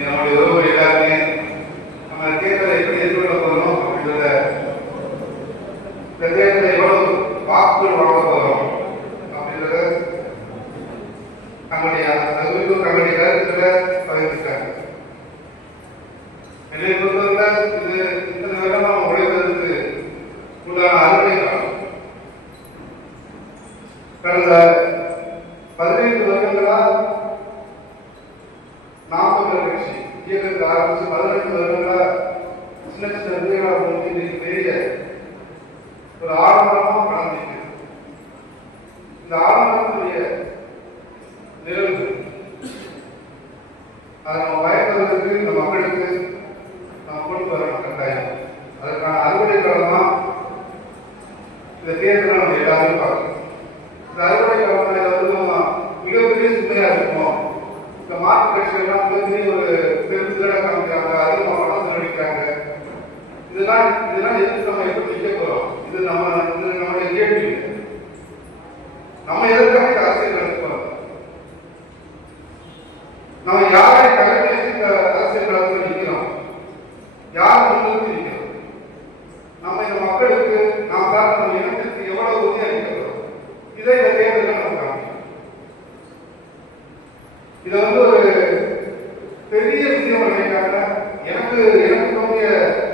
நம்முடைய உறவு எல்லாருமே நம்ம தேர்தலை எப்படி எதிர்கொள்ள போகிறோம் அப்படின்றத இந்த தேர்தலை எவ்வளவு வாக்குகள் வழங்க போகிறோம் அப்படின்றத நம்முடைய அந்த குறிப்பு கருத்துல பகிர்ந்துட்டாங்க என்னை பொறுத்தவரை இது இத்தனை நேரம் நம்ம உழைப்பதற்கு உண்டான அருமை காலம் கடந்த பதினைந்து வருடங்களா நாற்பது கட்சி இயக்கத்தை ஆரம்பிச்சு பதினெட்டு வருடங்களா சின்ன சின்ன விதைகளாக போட்டு இன்னைக்கு பெரிய ஒரு ஆடம்பரமா பணம் இந்த ஆடம்பரத்துடைய நிகழ்வு. அதை நம்ம பயன்படுறதுக்கு இந்த மக்களுக்கு நம்ம கொண்டு வரணும் கட்டாயம் அதற்கான அறுவடை காலமா இந்த தேர்தலை நம்ம எல்லாரும் பார்க்கணும் இந்த அறுவடை காலத்துல இதை வந்து நம்ம மிகப்பெரிய சிந்தனையா இருக்குமோ இந்த மாற்று கட்சிகள்லாம் மிகப்பெரிய ஒரு பெருந்திரட காமிக்கிறாங்க அதிகமாக பணம் செலவழிக்கிறாங்க இதெல்லாம் இதெல்லாம் எதுக்கு நம்ம எப்படி நிற்க போறோம்? இது நம்ம இது நம்முடைய கேள்வி. நம்ம எதற்காக இந்த அரசியல் நடத்துவோம் நம்ம யாரை கலைஞர் இந்த அரசியல் களத்தில் நிற்கிறோம் யார் முன்னிறுத்தி நிற்கிறோம் நம்ம இந்த மக்களுக்கு நாம் சார்ந்த நம்ம இனத்திற்கு எவ்வளவு உறுதியாக நிற்கிறோம் இதை இந்த தேர்தலில் நம்ம காமிக்கணும் இதை வந்து ஒரு பெரிய விஷயம் நினைக்காம எனக்கு எனக்கு தோன்றிய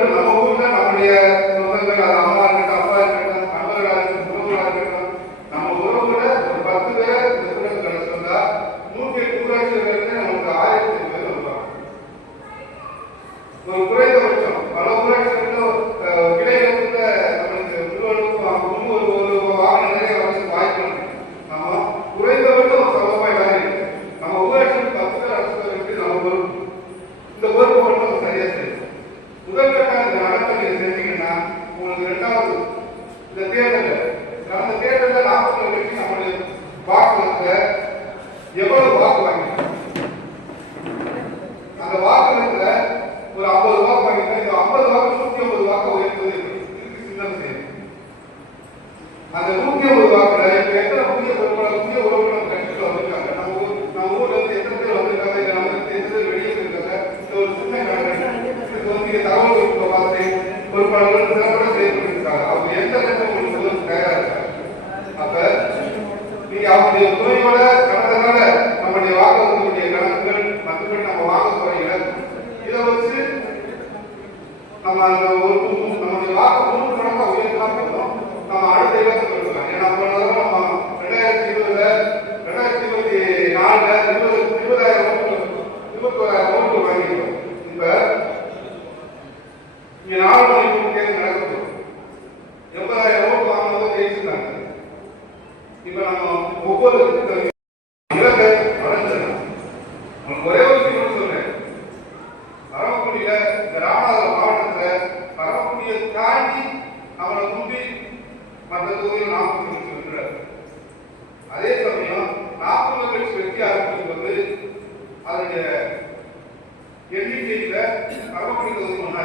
மட்டும் நம்ம ஊர்ல நம்முடைய சொந்தங்கள் அது அம்மா உங்களுக்கு இரண்டாவது. இந்த தேர்தலில் கடந்த தேர்தலில் நாற்பத்தி ஏழு வெற்றி நம்முடைய வாக்குல எவ்வளவு வாக்கு வாங்கிட்டோம் அந்த வாக்குல ஒரு ஐம்பது வாக்கு வாங்கிட்டோம் இந்த ஐம்பது வாக்கு நூத்தி ஐம்பது வாக்கு உயர்த்துவது எப்படி? இதுக்கு சிந்தனை செய்யணும். அந்த நூத்தி ஐம்பது வாக்குல இப்ப எத்தனை புதிய பொறுப்பாளர் புதிய உறவுகள் கட்சியில் வந்திருக்காங்க? நம்ம ஊர் நம்ம ஊர்ல இருந்து எத்தனை பேர் வந்திருக்காங்க? இல்ல நம்ம இருந்து எத்தனை பேர் வெளியே இருக்காங்க இந்த ஒரு சின்ன கணக்கு. தகவல் பார்த்து பொறுப்பாளர்கள் நம்ம அந்த ஒரு நம்முடைய வாக்கு மூணு மடங்கா உயர்த்தலாம் போதும் நம்ம அடுத்த கொடுக்கலாம் ஏன்னா போன தடவை நம்ம ரெண்டாயிரத்தி இருபதுல ரெண்டாயிரத்தி இருபத்தி நாலுல இருபது இருபதாயிரம் ஓட்டு இருபத்தி ஓட்டு இப்ப இங்க நாலு மணி தேர்தல் எண்பதாயிரம் ஓட்டு வாங்கினவங்க ஜெயிச்சிருந்தாங்க இப்ப நம்ம ஒவ்வொரு இலக்கை அடைஞ்சிடலாம் ஒரே ஒரு சொல்றேன். பரமக்குடியில இந்த ராமநாதபுரம் மாவட்டத்தில் தாண்டி அவனை முந்தி மற்ற தொகுதியில் நாற்பது அஞ்சு வென்றார் அதே சமயம் நாற்பது கட்சி வெற்றி ஆரம்பிக்கும் போது அதனுடைய எண்ணிக்கையில் பரமக்குடி தொகுதி ஒன்றா